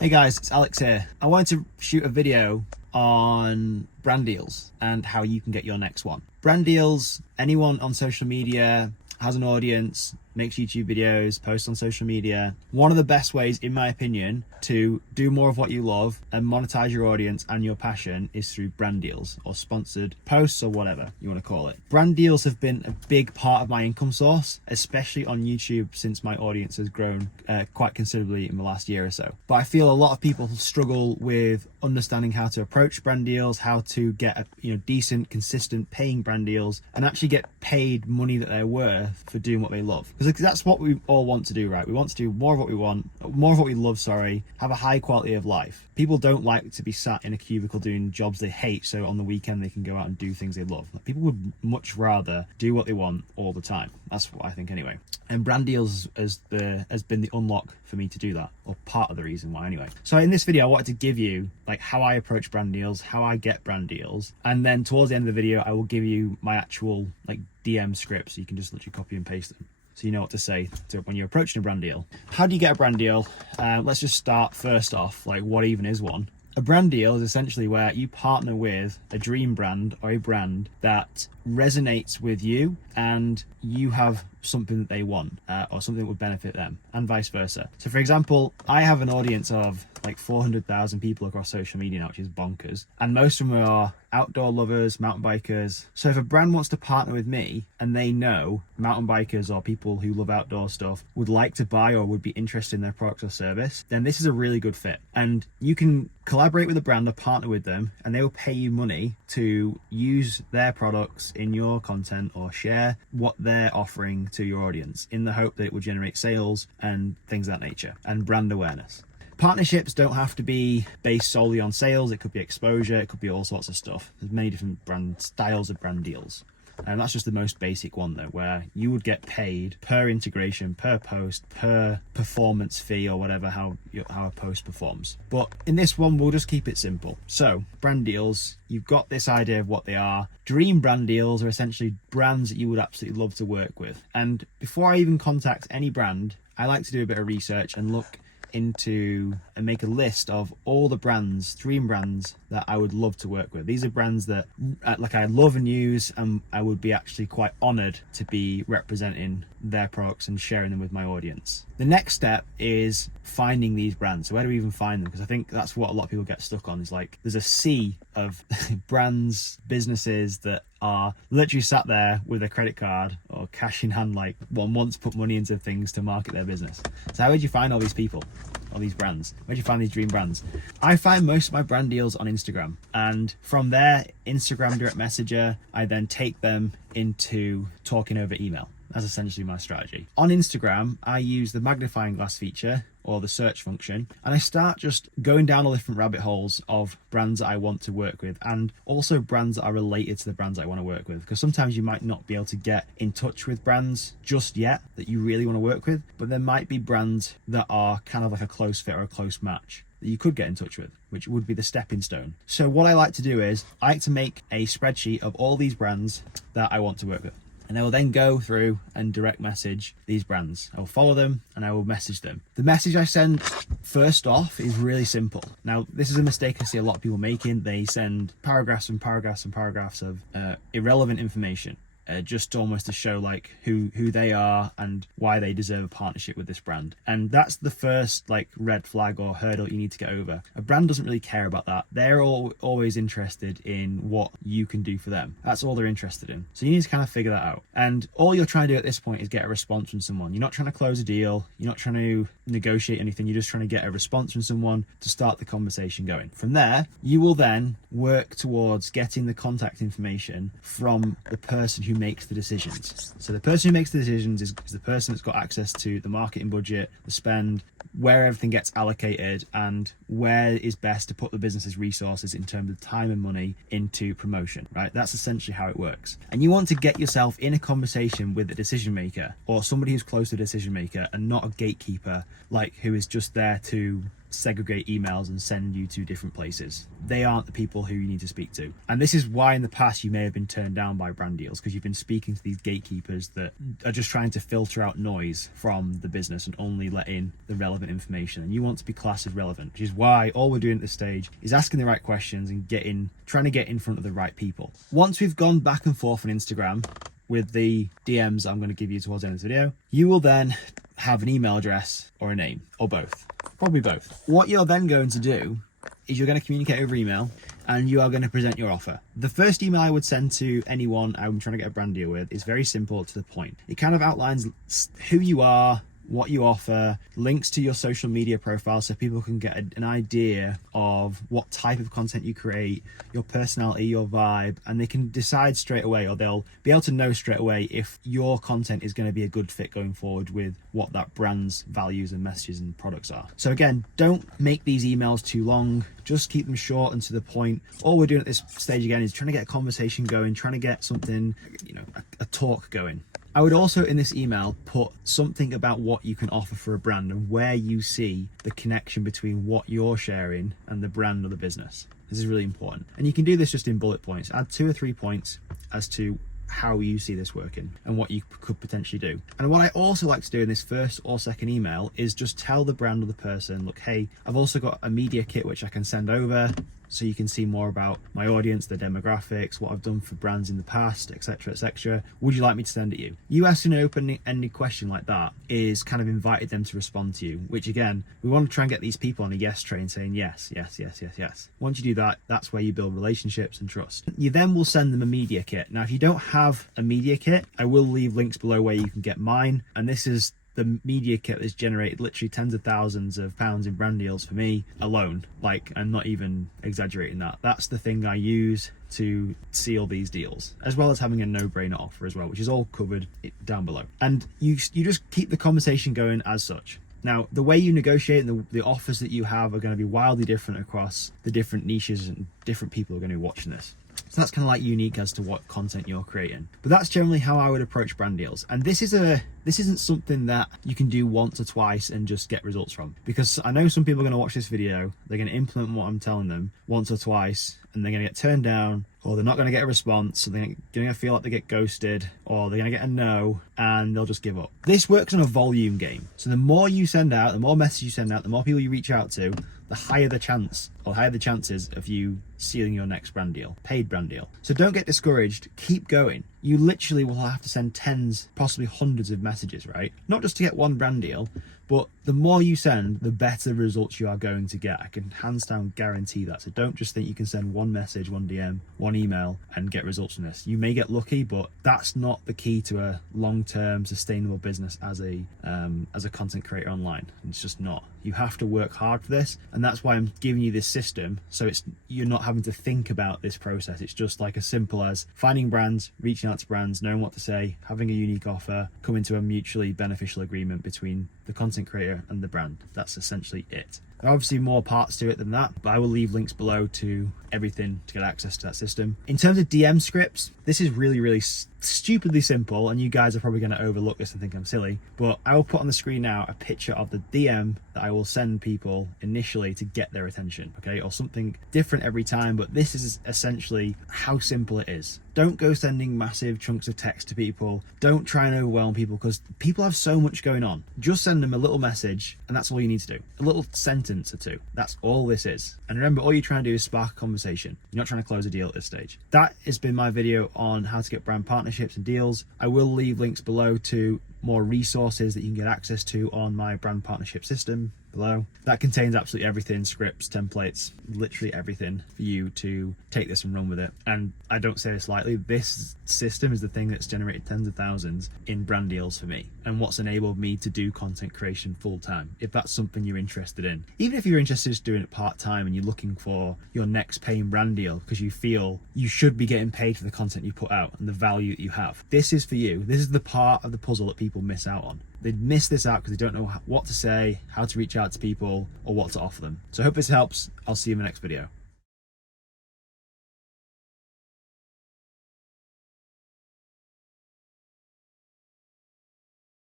Hey guys, it's Alex here. I wanted to shoot a video on brand deals and how you can get your next one. Brand deals, anyone on social media has an audience, makes YouTube videos, posts on social media. One of the best ways, in my opinion, to do more of what you love and monetize your audience and your passion is through brand deals or sponsored posts or whatever you want to call it. Brand deals have been a big part of my income source, especially on YouTube since my audience has grown quite considerably in the last year or so. But I feel a lot of people struggle with understanding how to approach brand deals, how to get decent, consistent paying brand deals and actually get paid money that they're worth for doing what they love. Because that's what we all want to do, right? We want to do more of what we want, more of what we love, have a high quality of life. People don't like to be sat in a cubicle doing jobs they hate, so on the weekend they can go out and do things they love. People would much rather do what they want all the time. That's what I think anyway. And brand deals has been the unlock for me to do that, or part of the reason why anyway. So in this video I wanted to give you like how I approach brand deals, how I get brand deals, and then towards the end of the video I will give you my actual like DM script so you can just literally copy and paste them. So you know what to say when you're approaching a brand deal. How do you get a brand deal? Let's just start first off, like what even is one? A brand deal is essentially where you partner with a dream brand or a brand that resonates with you and you have something that they want or something that would benefit them, and vice versa. So for example, I have an audience of like 400,000 people across social media now, which is bonkers, and most of them are outdoor lovers, mountain bikers. So if a brand wants to partner with me and they know mountain bikers or people who love outdoor stuff would like to buy or would be interested in their product or service, then this is a really good fit. And you can collaborate with a brand or partner with them and they will pay you money to use their products in your content or share what they're offering to your audience in the hope that it will generate sales and things of that nature and brand awareness. Partnerships don't have to be based solely on sales. It could be exposure. It could be all sorts of stuff. There's many different brand styles of brand deals. And that's just the most basic one though, where you would get paid per integration, per post, per performance fee or whatever, how a post performs. But in this one, we'll just keep it simple. So brand deals, you've got this idea of what they are. Dream brand deals are essentially brands that you would absolutely love to work with. And before I even contact any brand, I like to do a bit of research and look into and make a list of all the brands, dream brands that I would love to work with. These are brands that like I love and use, and I would be actually quite honored to be representing their products and sharing them with my audience. The next step is finding these brands. So where do we even find them? Because I think that's what a lot of people get stuck on, is like there's a sea of brands, businesses that are literally sat there with a credit card or cash in hand, like one wants to put money into things to market their business. So how would you find all these people, all these brands? Where'd you find these dream brands? I find most of my brand deals on Instagram, and from there, Instagram direct messenger, I then take them into talking over email. That's essentially my strategy. On Instagram, I use the magnifying glass feature or the search function, and I start just going down all different rabbit holes of brands that I want to work with, and also brands that are related to the brands I want to work with. Because sometimes you might not be able to get in touch with brands just yet that you really want to work with, but there might be brands that are kind of like a close fit or a close match that you could get in touch with, which would be the stepping stone. So what I like to do is I like to make a spreadsheet of all these brands that I want to work with. And I will then go through and direct message these brands. I will follow them and I will message them. The message I send first off is really simple. Now, this is a mistake I see a lot of people making. They send paragraphs and paragraphs and paragraphs of irrelevant information. Just almost to show like who they are and why they deserve a partnership with this brand. And that's the first like red flag or hurdle you need to get over. A brand doesn't really care about that. They're always interested in what you can do for them. That's all they're interested in. So you need to kind of figure that out. And all you're trying to do at this point is get a response from someone. You're not trying to close a deal. You're not trying to negotiate anything. You're just trying to get a response from someone to start the conversation going. From there, you will then work towards getting the contact information from the person who makes the decisions. So the person who makes the decisions is the person that's got access to the marketing budget, the spend, where everything gets allocated, and where is best to put the business's resources in terms of time and money into promotion, right? That's essentially how it works. And you want to get yourself in a conversation with a decision maker or somebody who's close to a decision maker and not a gatekeeper, like who is just there to segregate emails and send you to different places. They aren't the people who you need to speak to. And this is why in the past you may have been turned down by brand deals, because you've been speaking to these gatekeepers that are just trying to filter out noise from the business and only let in the relevant information. And you want to be classed as relevant, which is why all we're doing at this stage is asking the right questions and trying to get in front of the right people. Once we've gone back and forth on Instagram with the DMs I'm going to give you towards the end of this video, you will then have an email address or a name, or both, probably both. What you're then going to do is you're going to communicate over email and you are going to present your offer. The first email I would send to anyone I'm trying to get a brand deal with is very simple, to the point. It kind of outlines who you are, what you offer, links to your social media profile so people can get an idea of what type of content you create, your personality, your vibe, and they can decide straight away, or they'll be able to know straight away if your content is going to be a good fit going forward with what that brand's values and messages and products are. So again, don't make these emails too long. Just keep them short and to the point. All we're doing at this stage again is trying to get a conversation going, trying to get something, a talk going. I would also in this email put something about what you can offer for a brand and where you see the connection between what you're sharing and the brand or the business. This is really important. And you can do this just in bullet points. Add 2 or 3 points as to how you see this working and what you could potentially do. And what I also like to do in this first or second email is just tell the brand or the person, look, hey, I've also got a media kit which I can send over so you can see more about my audience, the demographics, what I've done for brands in the past, etc., etc. Would you like me to send it you? You asking an open-ended question like that is kind of invited them to respond to you, which again, we want to try and get these people on a yes train saying yes, yes, yes, yes, yes. Once you do that, that's where you build relationships and trust. You then will send them a media kit. Now, if you don't have a media kit, I will leave links below where you can get mine. And this is the media kit that's generated literally tens of thousands of pounds in brand deals for me alone. Like, I'm not even exaggerating that. That's the thing I use to seal these deals, as well as having a no-brainer offer as well, which is all covered down below. And you just keep the conversation going as such. Now, the way you negotiate and the offers that you have are going to be wildly different across the different niches and different people who are going to be watching this. So that's kind of like unique as to what content you're creating. But that's generally how I would approach brand deals. And this isn't something that you can do once or twice and just get results from. Because I know some people are going to watch this video, they're going to implement what I'm telling them once or twice, and they're going to get turned down, or they're not going to get a response, or they're going to feel like they get ghosted, or they're going to get a no, and they'll just give up. This works on a volume game. So the more you send out, the more messages you send out, the more people you reach out to, the higher the chances of you sealing your next brand deal, paid brand deal. So don't get discouraged, keep going. You literally will have to send tens, possibly hundreds of messages, right? Not just to get one brand deal, but the more you send, the better results you are going to get. I can hands down guarantee that. So don't just think you can send one message, one DM, one email and get results from this. You may get lucky, but that's not the key to a long-term sustainable business as a content creator online. It's just not. You have to work hard for this, and that's why I'm giving you this system, so you're not having to think about this process. It's just like as simple as finding brands, reaching out to brands, knowing what to say, having a unique offer, coming to a mutually beneficial agreement between the content creator and the brand. That's essentially it. There are obviously more parts to it than that, but I will leave links below to everything to get access to that system. In terms of DM scripts, this is really, really stupidly simple, and you guys are probably going to overlook this and think I'm silly, but I will put on the screen now a picture of the DM that I will send people initially to get their attention, okay? Or something different every time, but this is essentially how simple it is. Don't go sending massive chunks of text to people. Don't try and overwhelm people, because people have so much going on. Just send them a little message, and that's all you need to do. A little sentence or two. That's all this is. And remember, all you're trying to do is spark a conversation. You're not trying to close a deal at this stage. That has been my video on how to get brand partnerships and deals. I will leave links below to more resources that you can get access to on my brand partnership system below. That contains absolutely everything, scripts, templates, literally everything for you to take this and run with it. And I don't say this lightly, this system is the thing that's generated tens of thousands in brand deals for me, and what's enabled me to do content creation full time, if that's something you're interested in. Even if you're interested in just doing it part time and you're looking for your next paying brand deal because you feel you should be getting paid for the content you put out and the value that you have, this is for you. This is the part of the puzzle that people miss out on. They miss this out because they don't know what to say, how to reach out to people, or what to offer them. So I hope this helps. I'll see you in the next video.